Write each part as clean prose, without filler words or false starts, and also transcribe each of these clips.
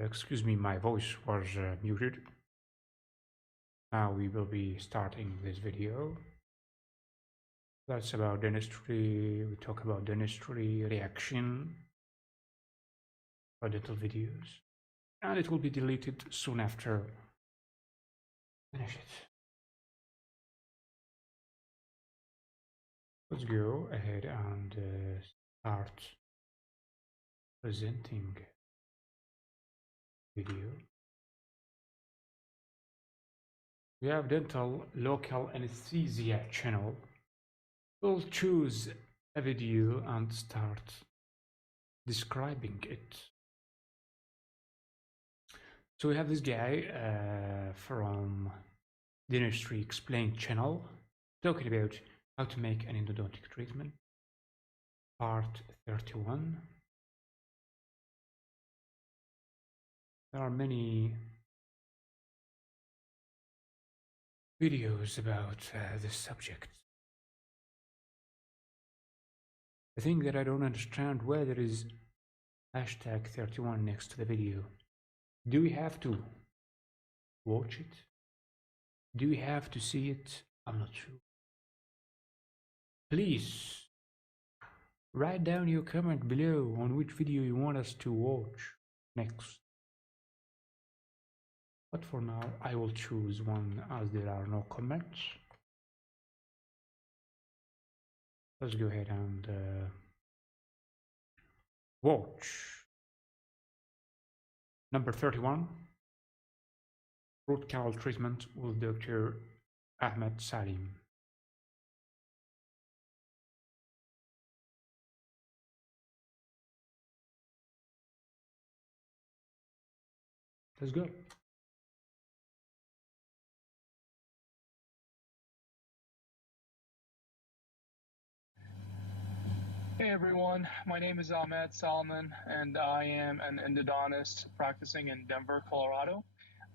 Excuse me, my voice was muted. Now we will be starting this video. That's about dentistry. We talk about dentistry reaction for dental videos. And it will be deleted soon after finish it. Let's go ahead and start presenting video. We have dental local anesthesia channel. We'll choose a video and start describing it. So we have this guy from Dentistry Explained channel talking about how to make an endodontic treatment, part 31. There are many videos about this subject. The thing that I don't understand, why there is hashtag 31 next to the video. Do we have to watch it? Do we have to see it? I'm not sure. Please write down your comment below on which video you want us to watch next. But for now, I will choose one as there are no comments. Let's go ahead and watch. Number 31, root canal treatment with Dr. Ahmed Salim. Let's go. Hey everyone, my name is Ahmed Salman and I am an endodontist practicing in Denver, Colorado.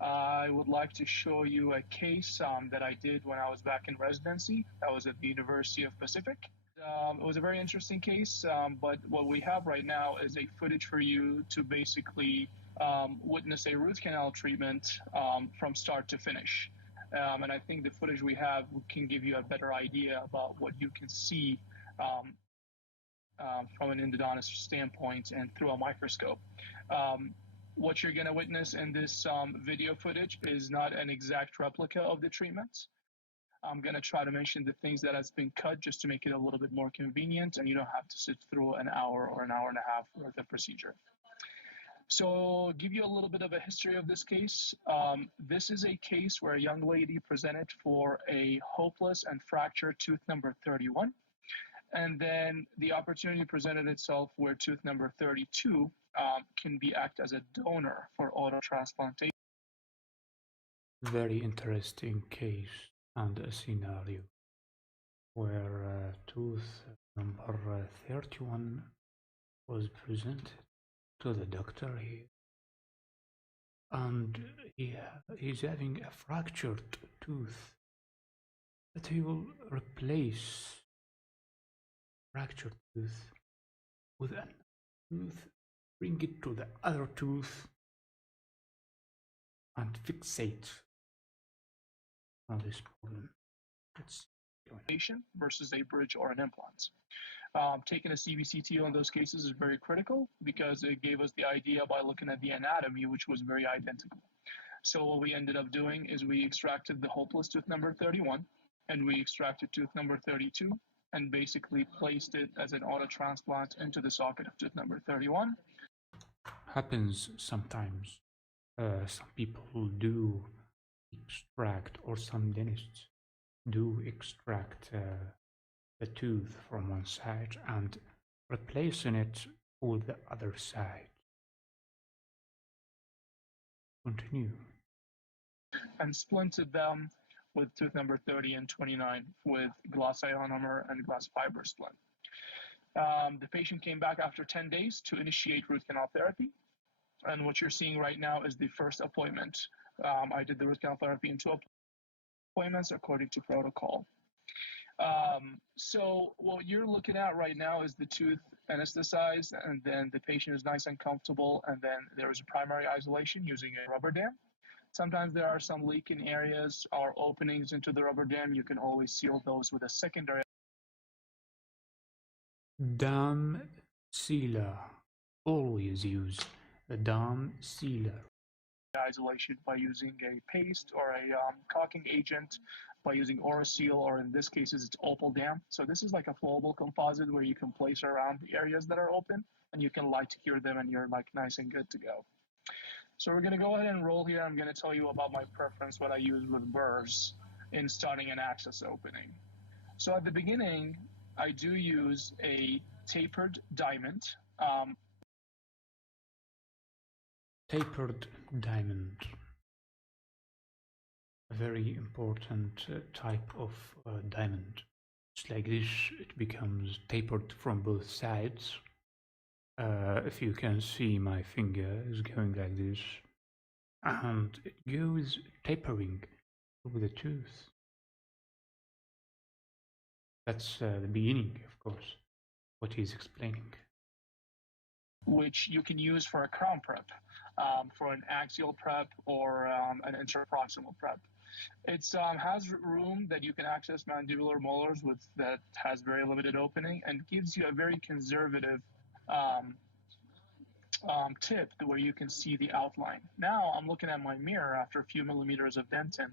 I would like to show you a case that I did when I was back in residency. That was at the University of Pacific. It was a very interesting case, but what we have right now is a footage for you to basically witness a root canal treatment from start to finish. And I think the footage we have can give you a better idea about what you can see from an endodontist standpoint and through a microscope. What you're going to witness in this video footage is not an exact replica of the treatment. I'm going to try to mention the things that has been cut just to make it a little bit more convenient and you don't have to sit through an hour or an hour and a half worth of procedure. So give you a little bit of a history of this case. This is a case where a young lady presented for a hopeless and fractured tooth number 31. And then the opportunity presented itself where tooth number 32 can act as a donor for auto transplantation. Very interesting case and a scenario where tooth number 31 was presented to the doctor here. And he's having a fractured tooth that he will replace fractured tooth with a tooth, bring it to the other tooth and fixate on this problem. Versus a bridge or an implant. Taking a CBCT on those cases is very critical because it gave us the idea by looking at the anatomy, which was very identical. So what we ended up doing is we extracted the hopeless tooth number 31 and we extracted tooth number 32 and basically placed it as an auto transplant into the socket of tooth number 31. Happens sometimes. Some people do extract, or some dentists do extract the tooth from one side and replacing it with the other side. Continue. And splinted them with tooth number 30 and 29 with glass ionomer and glass fiber splint. The patient came back after 10 days to initiate root canal therapy. And what you're seeing right now is the first appointment. I did the root canal therapy in 2 appointments according to protocol. So what you're looking at right now is the tooth anesthetized, and then the patient is nice and comfortable, and then there is a primary isolation using a rubber dam. Sometimes there are some leaking areas or openings into the rubber dam. You can always seal those with a secondary Dam sealer. Always use a dam sealer. isolation by using a paste or a caulking agent, by using Oraseal, or in this case it's Opal Dam. So this is like a flowable composite where you can place around the areas that are open, and you can light cure them, and you're like nice and good to go. So we're going to go ahead and roll here. I'm going to tell you about my preference, what I use with burrs in starting an access opening. So at the beginning, I do use a tapered diamond. Tapered diamond. A very important type of diamond. It's like this, it becomes tapered from both sides. If you can see, my finger is going like this, and it goes tapering over the tooth. That's the beginning, of course, what he's explaining. Which you can use for a crown prep, for an axial prep, or an interproximal prep. It has room that you can access mandibular molars with that has very limited opening, and gives you a very conservative tip where you can see the outline. Now I'm looking at my mirror after a few millimeters of dentin,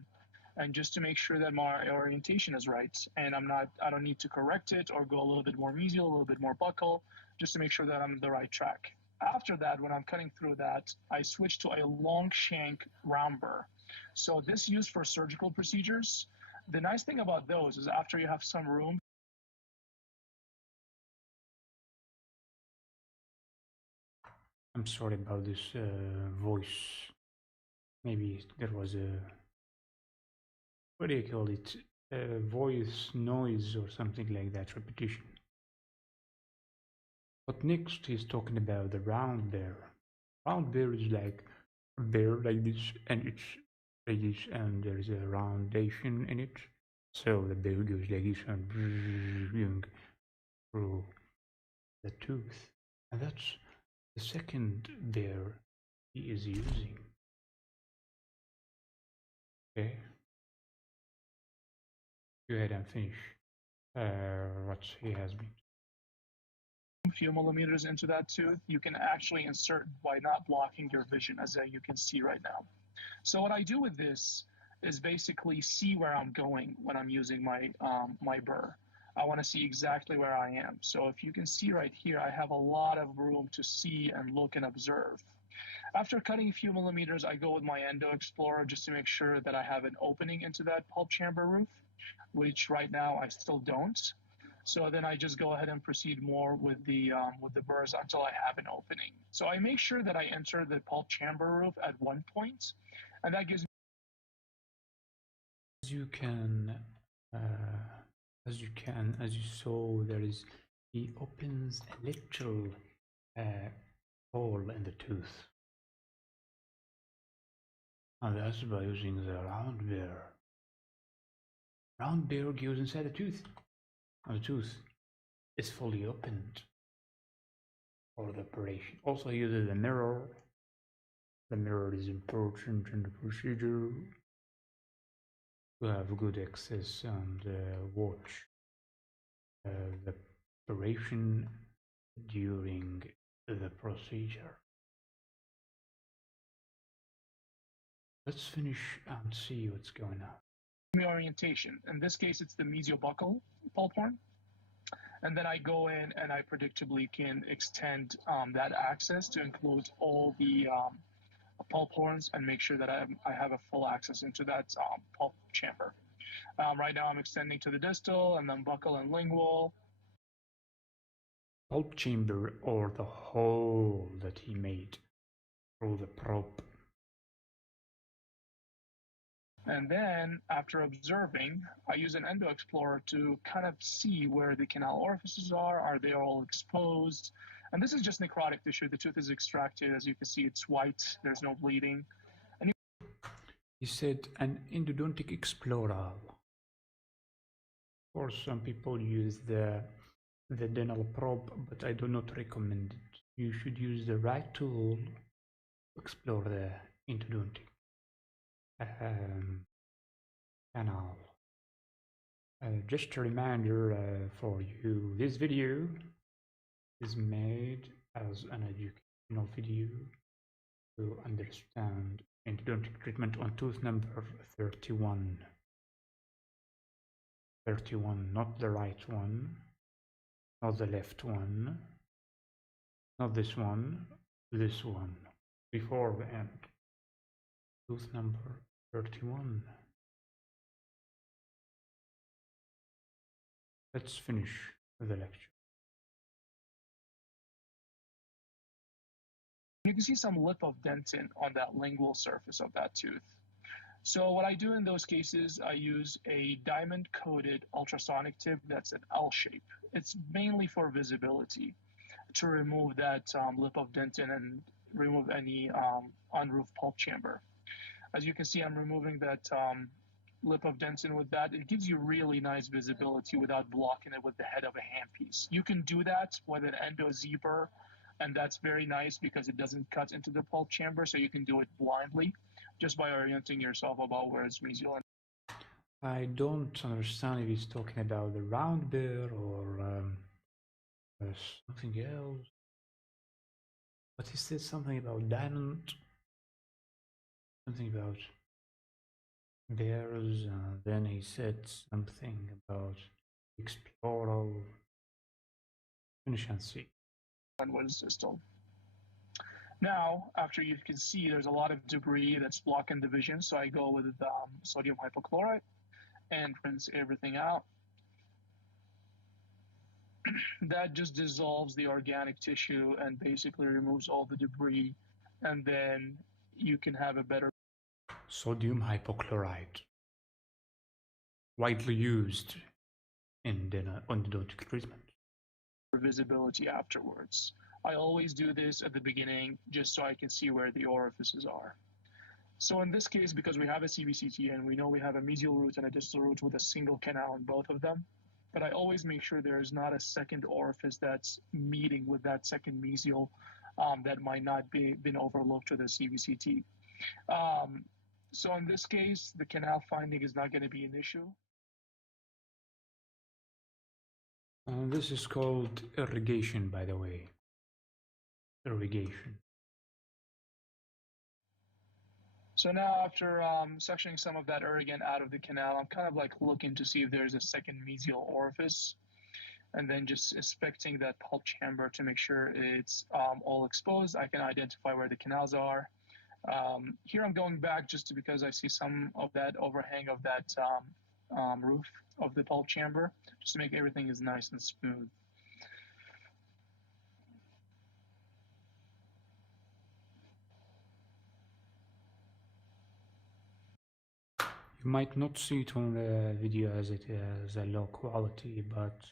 and just to make sure that my orientation is right, and I don't need to correct it or go a little bit more mesial, a little bit more buccal, just to make sure that I'm on the right track. After that, when I'm cutting through that, I switch to a long shank round burr. So this used for surgical procedures. The nice thing about those is after you have some room. I'm sorry about this voice. Maybe there was a, what do you call it? Voice noise or something like that, repetition. But next he's talking about the round bear. Round bear is like a bear like this, and it's like this, and there is a roundation in it. So the bear goes like this and going through the tooth. And that's the second bear he is using. Okay. Go ahead and finish what he has been. A few millimeters into that tooth, you can actually insert by not blocking your vision, as you can see right now. So what I do with this is basically see where I'm going when I'm using my my burr. I want to see exactly where I am. So if you can see right here, I have a lot of room to see and look and observe. After cutting a few millimeters, I go with my Endo Explorer just to make sure that I have an opening into that pulp chamber roof, which right now I still don't. So then I just go ahead and proceed more with the burrs until I have an opening. So I make sure that I enter the pulp chamber roof at one point, and that gives me. As you saw, he opens a little hole in the tooth, and that's by using the round bear. Round bear goes inside the tooth, and the tooth is fully opened for the operation. Also, he uses a mirror. The mirror is important in the procedure to have good access and watch the operation during the procedure. Let's finish and see what's going on. Orientation. In this case, it's the mesiobuccal pulp horn. And then I go in and I predictably can extend that access to include all the pulp horns and make sure that I have a full access into that pulp chamber. Right now I'm extending to the distal and then buccal and lingual. Pulp chamber, or the hole that he made through the probe. And then after observing, I use an Endo Explorer to kind of see where the canal orifices are. Are they all exposed? And this is just necrotic tissue. The tooth is extracted. As you can see, it's white. There's no bleeding. And he said an endodontic explorer. course, some people use the dental probe, but I do not recommend it. You should use the right tool to explore the endodontic canal. Just a reminder for you, this video is made as an educational video to understand endodontic treatment on tooth number 31. 31, not the right one, not the left one, not this one, before the end. Tooth number 31. Let's finish the lecture. You can see some lip of dentin on that lingual surface of that tooth. So what I do in those cases, I use a diamond-coated ultrasonic tip that's an L shape. It's mainly for visibility, to remove that lip of dentin and remove any unroofed pulp chamber. As you can see, I'm removing that lip of dentin with that. It gives you really nice visibility without blocking it with the head of a handpiece. You can do that with an endo Z-burr, and that's very nice because it doesn't cut into the pulp chamber, so you can do it blindly just by orienting yourself about where it's mesial. I don't understand if he's talking about the round burr or something else. But he said something about diamond, something about bears, and then he said something about explorer. Finish and see. And what is distal. Now, after you can see there's a lot of debris that's blocking the vision, so I go with sodium hypochlorite and rinse everything out. That just dissolves the organic tissue and basically removes all the debris, and then you can have a better sodium hypochlorite, widely used in endodontic treatment. Visibility afterwards. I always do this at the beginning just so I can see where the orifices are. So in this case, because we have a CBCT and we know we have a mesial root and a distal root with a single canal in both of them, but I always make sure there is not a second orifice that's meeting with that second mesial that might not be been overlooked to the CBCT. So in this case, the canal finding is not going to be an issue. This is called irrigation, by the way. Irrigation. So now after sectioning some of that irrigant out of the canal, I'm kind of like looking to see if there's a second mesial orifice, and then just inspecting that pulp chamber to make sure it's all exposed. I can identify where the canals are. Here I'm going back just because I see some of that overhang of that roof of the pulp chamber, just to make everything is nice and smooth. You might not see it on the video as it is a low quality, but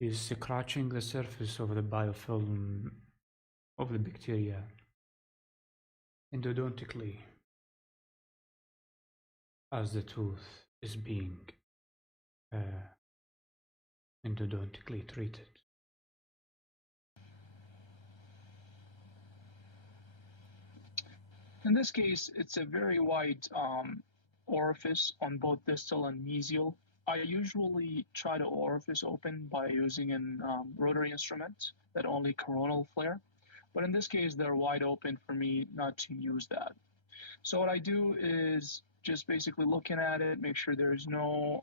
is scratching the surface of the biofilm of the bacteria endodontically as the tooth is being endodontically treated. In this case, it's a very wide orifice on both distal and mesial. I usually try to orifice open by using a rotary instrument that only coronal flare, but in this case, they're wide open for me not to use that. So what I do is just basically looking at it, make sure there's no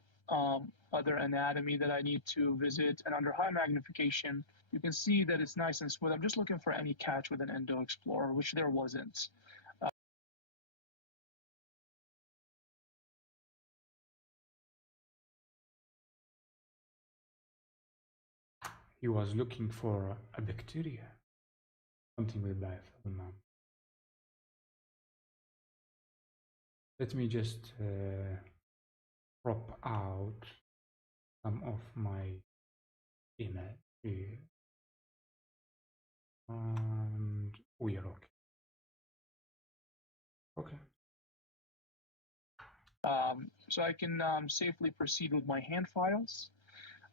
other anatomy that I need to visit, and under high magnification, you can see that it's nice and smooth. I'm just looking for any catch with an Endo Explorer, which there wasn't. He was looking for a bacteria, something with biofilm. Let me just crop out some of my image here, and we are okay. Okay. so I can safely proceed with my hand files.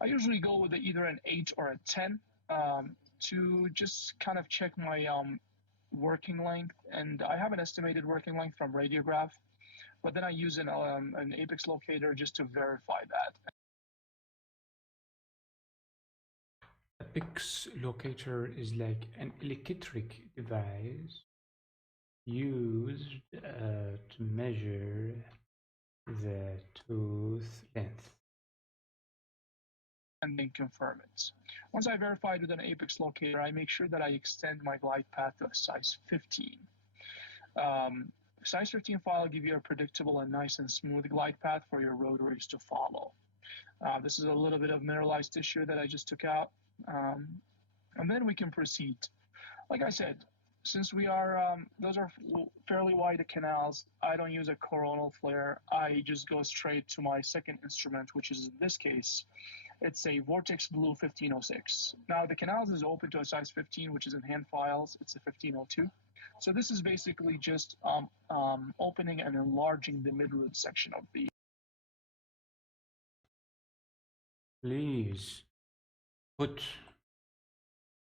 I usually go with either an 8 or a 10 to just kind of check my working length, and I have an estimated working length from Radiograph, but then I use an apex locator just to verify that. Apex locator is like an electric device used to measure the tooth length. And then confirm it. Once I verified with an apex locator, I make sure that I extend my glide path to a size 15. Size 15 file will give you a predictable and nice and smooth glide path for your rotaries to follow. This is a little bit of mineralized tissue that I just took out. And then we can proceed. Like I said, since we are, those are fairly wide canals, I don't use a coronal flare. I just go straight to my second instrument, which is in this case, it's a Vortex Blue 1506. Now the canals is open to a size 15, which is in hand files. It's a 1502. So this is basically just opening and enlarging the mid-root section of the. Please put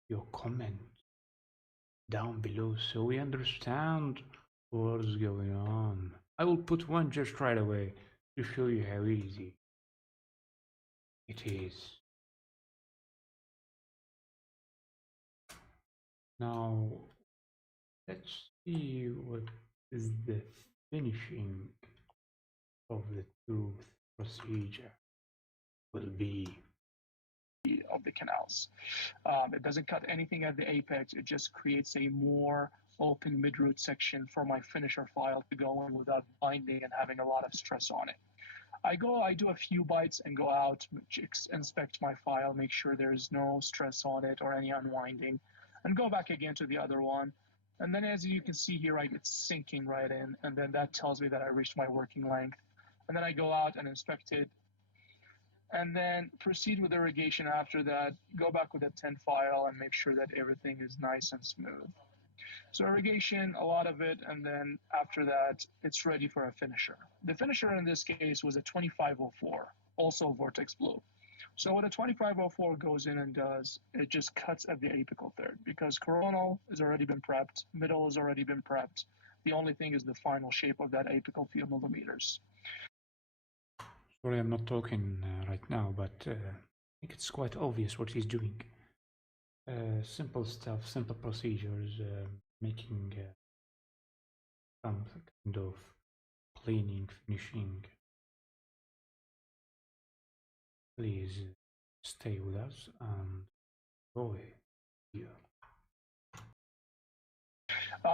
your comment down below so we understand what's going on. I will put one just right away to show you how easy it is. Now let's see what is the finishing of the tooth procedure will be. Of the canals. It doesn't cut anything at the apex. It just creates a more open mid-root section for my finisher file to go in without binding and having a lot of stress on it. I do a few bites and go out, inspect my file, make sure there's no stress on it or any unwinding, and go back again to the other one. And then as you can see here, it's sinking right in, and then that tells me that I reached my working length. And then I go out and inspect it, and then proceed with irrigation after that, go back with a 10 file and make sure that everything is nice and smooth. So irrigation, a lot of it, and then after that, it's ready for a finisher. The finisher in this case was a 2504, also Vortex Blue. So what a 2504 goes in and does, it just cuts at the apical third, because coronal has already been prepped, middle has already been prepped. The only thing is the final shape of that apical few millimeters. Sorry, I'm not talking right now, but I think it's quite obvious what he's doing. Simple stuff, simple procedures, making some kind of cleaning, finishing. Please stay with us and enjoy here.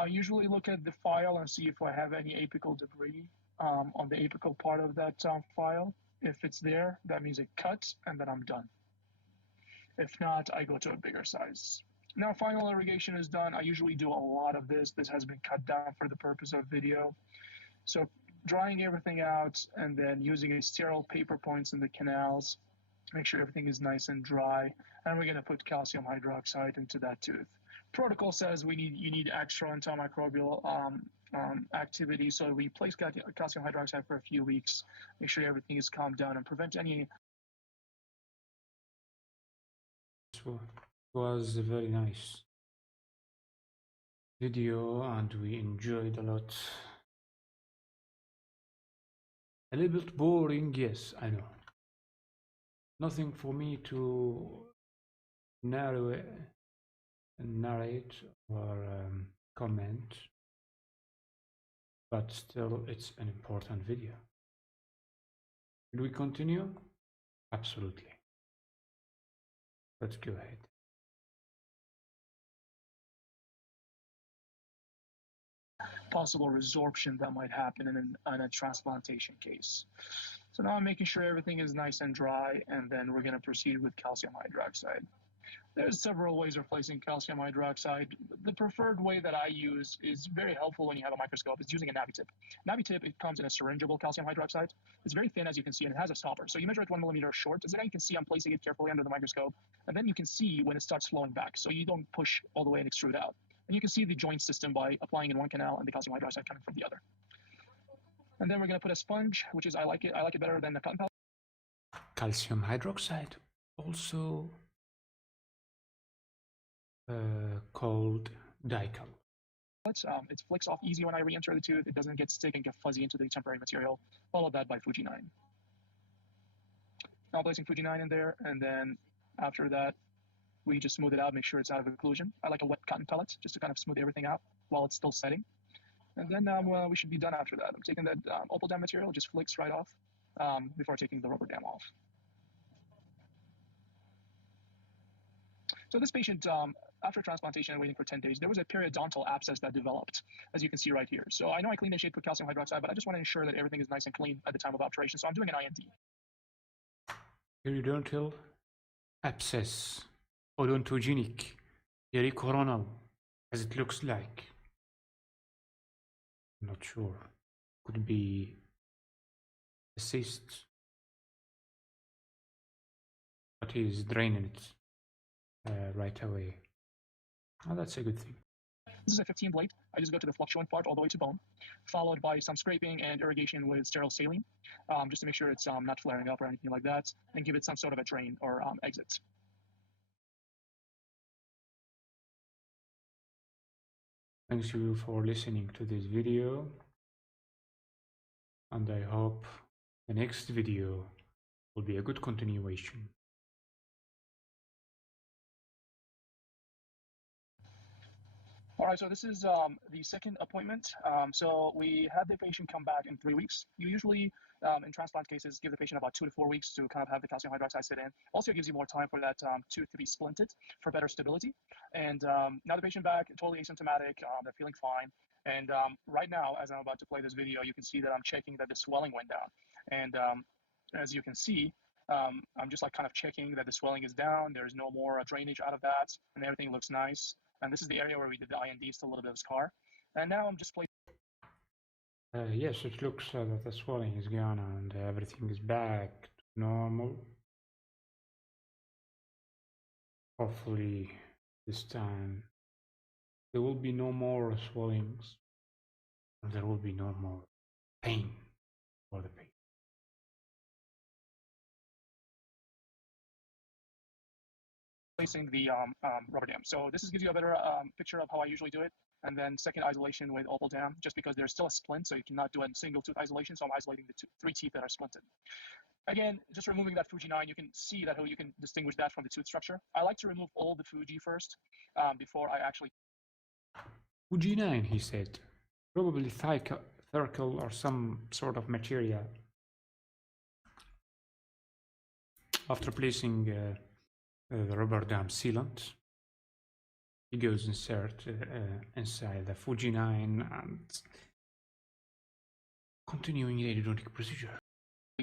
Usually look at the file and see if I have any apical debris on the apical part of that file. If it's there, that means it cuts, and then I'm done. If not, I go to a bigger size. Now, final irrigation is done. I usually do a lot of this. This has been cut down for the purpose of video. So drying everything out and then using a sterile paper points in the canals, make sure everything is nice and dry. And we're going to put calcium hydroxide into that tooth. Protocol says you need extra antimicrobial activity, so we place calcium hydroxide for a few weeks, make sure everything is calmed down and prevent any. It was a very nice video and we enjoyed a lot. A little bit boring, yes, I know. Nothing for me to narrate or comment, but still it's an important video. Will we continue? Absolutely. Let's go ahead. Possible resorption that might happen in a transplantation case. So now I'm making sure everything is nice and dry, and then we're going to proceed with calcium hydroxide. There's several ways of placing calcium hydroxide. The preferred way that I use is very helpful when you have a microscope. It's using a Navitip. Navitip, it comes in a syringeable calcium hydroxide. It's very thin, as you can see, and it has a stopper. So you measure it 1 millimeter short. As then you can see I'm placing it carefully under the microscope, and then you can see when it starts flowing back. So you don't push all the way and extrude out. And you can see the joint system by applying in one canal and the calcium hydroxide coming from the other. And then we're going to put a sponge, which is I like it better than the cotton pellet. Calcium hydroxide, also called Dical. It flicks off easy when I re-enter the tooth. It doesn't get stick and get fuzzy into the temporary material. Followed that by Fuji 9. Now placing Fuji 9 in there, and then after that, we just smooth it out, make sure it's out of occlusion. I like a wet cotton pellet just to kind of smooth everything out while it's still setting. And then we should be done after that. I'm taking that opal dam material, just flicks right off before taking the rubber dam off. So this patient, after transplantation and waiting for 10 days, there was a periodontal abscess that developed, as you can see right here. So I know I cleaned and shaved with calcium hydroxide, but I just want to ensure that everything is nice and clean at the time of obturation. So I'm doing an IND. Periodontal abscess, odontogenic, pericoronal, as it looks like. I'm not sure. Could be a cyst, but he's draining it right away. Oh, that's a good thing. This is a 15 blade. I just go to the fluctuant part all the way to bone, followed by some scraping and irrigation with sterile saline, just to make sure it's not flaring up or anything like that, and give it some sort of a drain or exit. Thanks you for listening to this video, and I hope the next video will be a good continuation. All right, so this is the second appointment. So we had the patient come back in 3 weeks. You usually, in transplant cases, give the patient about 2 to 4 weeks to kind of have the calcium hydroxide sit in. Also, it gives you more time for that tooth to be splinted for better stability. And now the patient back, totally asymptomatic. They're feeling fine. And right now, as I'm about to play this video, you can see that I'm checking that the swelling went down. And as you can see, I'm just like kind of checking that the swelling is down. There's no more drainage out of that, and everything looks nice. And this is the area where we did the IND, still a little bit of scar. And now I'm just placing. Yes, it looks that the swelling is gone and everything is back to normal. Hopefully this time there will be no more swellings and there will be no more pain for the patient. Placing the rubber dam. So this gives you a better picture of how I usually do it. And then second isolation with opal dam, just because there's still a splint, so you cannot do a single tooth isolation. So I'm isolating the 3 teeth that are splinted. Again, just removing that Fuji 9, you can see that how you can distinguish that from the tooth structure. I like to remove all the Fuji first before I actually. Fuji 9, he said. Probably thurcle or some sort of material. After placing the rubber dam sealant, he goes insert inside the Fuji 9 and continuing the endodontic procedure.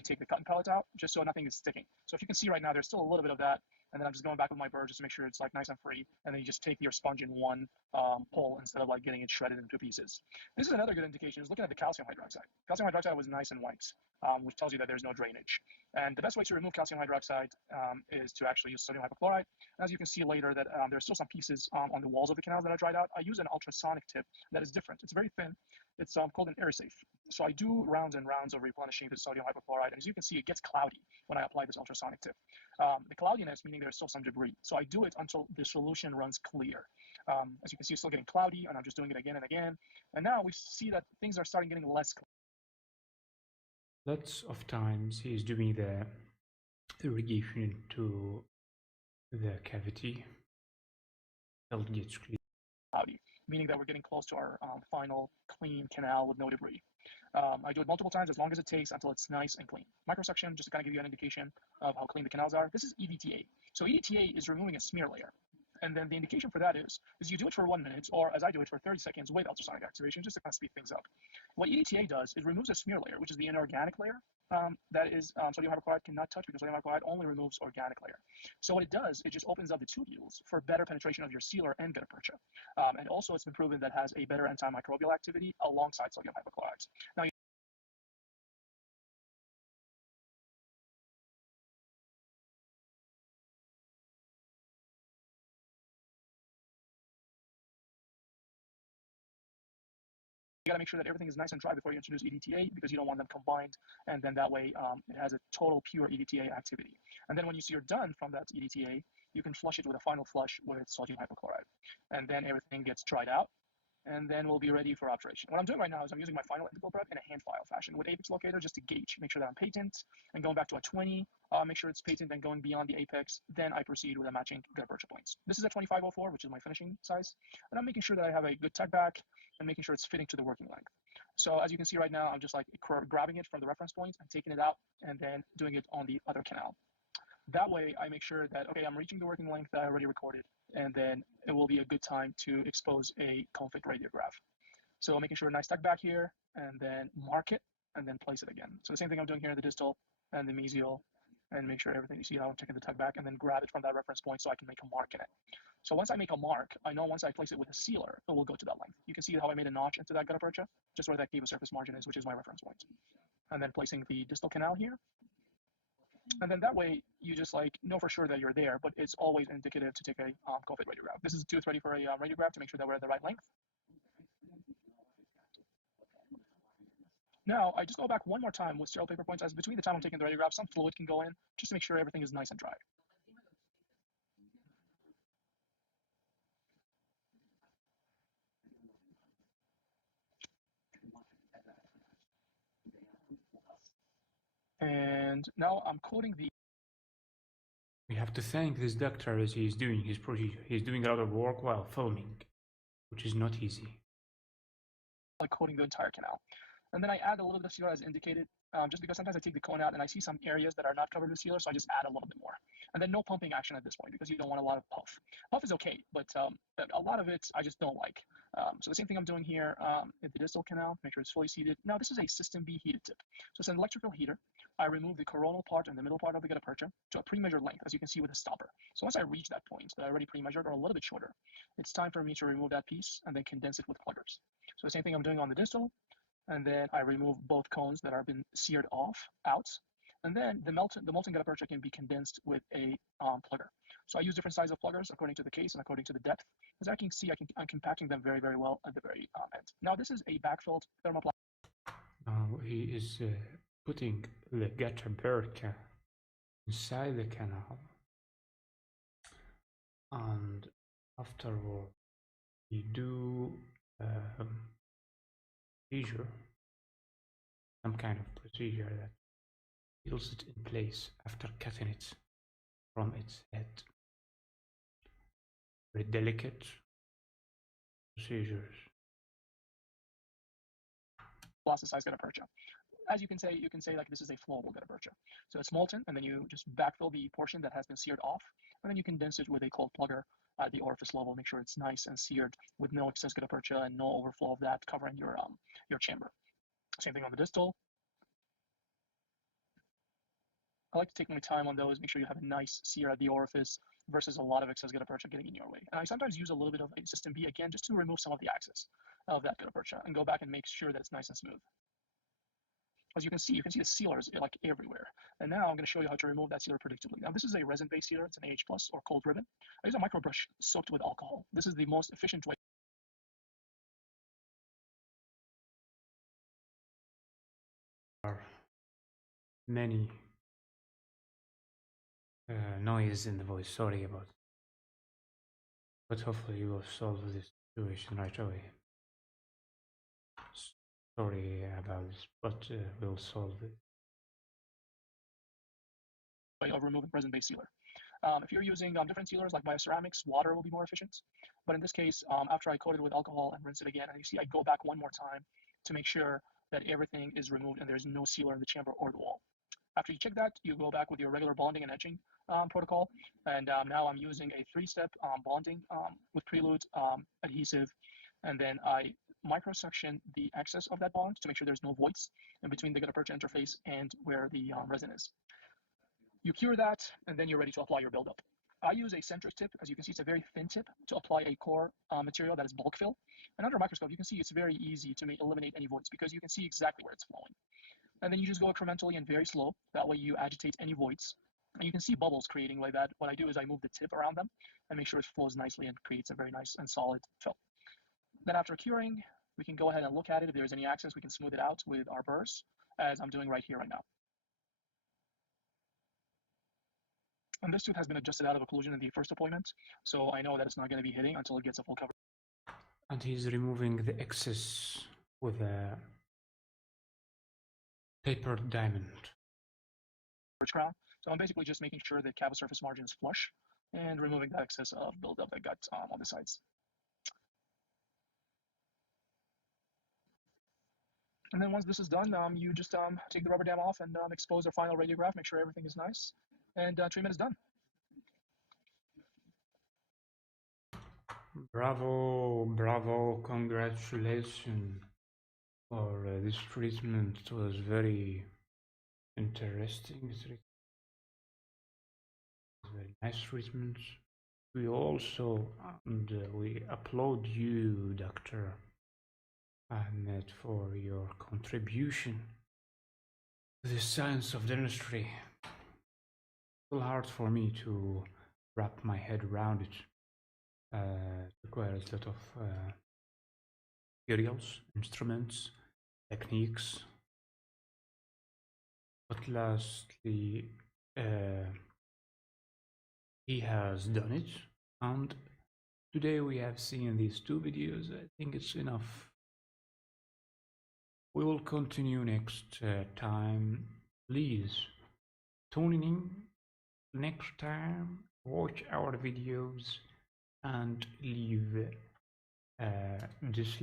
Take the cotton pellet out just so nothing is sticking. So if you can see right now, there's still a little bit of that, and then I'm just going back with my burr just to make sure it's like nice and free, and then you just take your sponge in one pull instead of like getting it shredded into pieces. This is another good indication, is looking at the calcium hydroxide. Calcium hydroxide was nice and white, which tells you that there's no drainage. And the best way to remove calcium hydroxide is to actually use sodium hypochlorite. And as you can see later that there's still some pieces on the walls of the canals that are dried out. I use an ultrasonic tip that is different. It's very thin. It's called an AirSafe. So I do rounds and rounds of replenishing the sodium hypochlorite. And as you can see, it gets cloudy when I apply this ultrasonic tip. The cloudiness meaning there's still some debris. So I do it until the solution runs clear. As you can see, it's still getting cloudy, and I'm just doing it again and again. And now we see that things are starting getting less cloudy. Lots of times he's doing the irrigation to the cavity until it gets cloudy, meaning that we're getting close to our final clean canal with no debris. I do it multiple times, as long as it takes, until it's nice and clean. Microsuction, just to kind of give you an indication of how clean the canals are. This is EDTA. So EDTA is removing a smear layer. And then the indication for that is you do it for 1 minute, or as I do it for 30 seconds with ultrasonic activation, just to kind of speed things up. What EDTA does is removes a smear layer, which is the inorganic layer that is sodium hypochlorite cannot touch, because sodium hypochlorite only removes organic layer. So what it does, it just opens up the tubules for better penetration of your sealer and gutta percha. And also it's been proven that has a better antimicrobial activity alongside sodium hypochlorite. Now, You got to make sure that everything is nice and dry before you introduce EDTA, because you don't want them combined, and then that way it has a total pure EDTA activity. And then when you see you're done from that EDTA, you can flush it with a final flush with sodium hypochlorite, and then everything gets dried out, and then we'll be ready for obturation. What I'm doing right now is I'm using my final integral prep in a hand file fashion with apex locator just to gauge, make sure that I'm patent, and going back to a 20, make sure it's patent, and going beyond the apex, then I proceed with a matching gutta-percha points. This is a 2504, which is my finishing size, and I'm making sure that I have a good tech back and making sure it's fitting to the working length. So as you can see right now, I'm just like grabbing it from the reference point and taking it out and then doing it on the other canal. That way I make sure that, okay, I'm reaching the working length that I already recorded, and then it will be a good time to expose a conflict radiograph. So making sure a nice tuck back here, and then mark it, and then place it again. So the same thing I'm doing here in the distal and the mesial, and make sure everything, you see how I'm taking the tuck back, and then grab it from that reference point so I can make a mark in it. So once I make a mark, I know once I place it with a sealer, it will go to that length. You can see how I made a notch into that gutta-percha, just where that cava surface margin is, which is my reference point. And then placing the distal canal here. And then that way you just like know for sure that you're there, but it's always indicative to take a conflict radiograph. This is a tooth ready for a radiograph to make sure that we're at the right length. Now I just go back one more time with sterile paper points, as between the time I'm taking the radiograph, some fluid can go in just to make sure everything is nice and dry. And now I'm coating the. We have to thank this doctor as he's doing his procedure. He's doing a lot of work while filming, which is not easy. Like coating the entire canal. And then I add a little bit of sealer as indicated, just because sometimes I take the cone out and I see some areas that are not covered with sealer, so I just add a little bit more. And then no pumping action at this point, because you don't want a lot of puff. Puff is okay, but a lot of it I just don't like. So the same thing I'm doing here at the distal canal, make sure it's fully seated. Now this is a System B heated tip. So it's an electrical heater. I remove the coronal part and the middle part of the gutta-percha to a pre-measured length, as you can see with a stopper. So once I reach that point that I already pre-measured, or a little bit shorter, it's time for me to remove that piece and then condense it with pluggers. So the same thing I'm doing on the distal. And then I remove both cones that have been seared out. And then the molten gutta-percha can be condensed with a plugger. So I use different sizes of pluggers according to the case and according to the depth. As I can see, I'm compacting them very, very well at the very end. Now this is a backfilled thermoplastic. Now he is putting the gutta-percha inside the canal, and afterward we do procedure, some kind of procedure that seals it in place after cutting it from its head. Very delicate procedures. Plasticized gutta-percha. As you can say like this is a flowable gutta-percha. So it's molten, and then you just backfill the portion that has been seared off, and then you condense it with a cold plugger at the orifice level. Make sure it's nice and seared with no excess gutta-percha and no overflow of that covering your chamber. Same thing on the distal. I like to take my time on those, make sure you have a nice sear at the orifice versus a lot of excess gutta-percha getting in your way. And I sometimes use a little bit of a System B again, just to remove some of the excess of that gutta-percha and go back and make sure that it's nice and smooth. As you can see the sealers like everywhere. And now I'm going to show you how to remove that sealer predictably. Now this is a resin-based sealer. It's an AH+ or cold ribbon. I use a micro brush soaked with alcohol. This is the most efficient way. There are many noise in the voice. Sorry about it. But hopefully we'll solve this situation right away. Sorry about this, but we'll solve it. Way of removing resin-based sealer. If you're using different sealers like bioceramics, water will be more efficient. But in this case, after I coat it with alcohol and rinse it again, and you see I go back one more time to make sure that everything is removed and there's no sealer in the chamber or the wall. After you check that, you go back with your regular bonding and etching protocol. And now I'm using a 3-step bonding with Prelude adhesive. And then I microsection the excess of that bond to make sure there's no voids in between the gutta-percha interface and where the resin is. You cure that, and then you're ready to apply your buildup. I use a centric tip. As you can see, it's a very thin tip to apply a core material that is bulk fill. And under a microscope, you can see it's very easy to eliminate any voids because you can see exactly where it's flowing. And then you just go incrementally and very slow. That way you agitate any voids. And you can see bubbles creating like that. What I do is I move the tip around them and make sure it flows nicely and creates a very nice and solid fill. Then after curing, we can go ahead and look at it. If there's any access, we can smooth it out with our burrs, as I'm doing right here right now. And this tooth has been adjusted out of occlusion in the first appointment, so I know that it's not going to be hitting until it gets a full cover. And he's removing the excess with a tapered diamond crown. So I'm basically just making sure the cavus surface margin is flush and removing the excess of buildup that got on the sides. And then once this is done, you just take the rubber dam off and expose our final radiograph, make sure everything is nice, and treatment is done. Bravo, bravo, congratulations for this treatment. It was very interesting. Very nice treatment. We also, and we applaud you, Dr. Ahmed, for your contribution to the science of dentistry. It's a little hard for me to wrap my head around it. It requires a lot of materials, instruments, techniques. But lastly, he has done it, and today we have seen these two videos. I think it's enough. We will continue next time. Please tune in next time, watch our videos, and leave this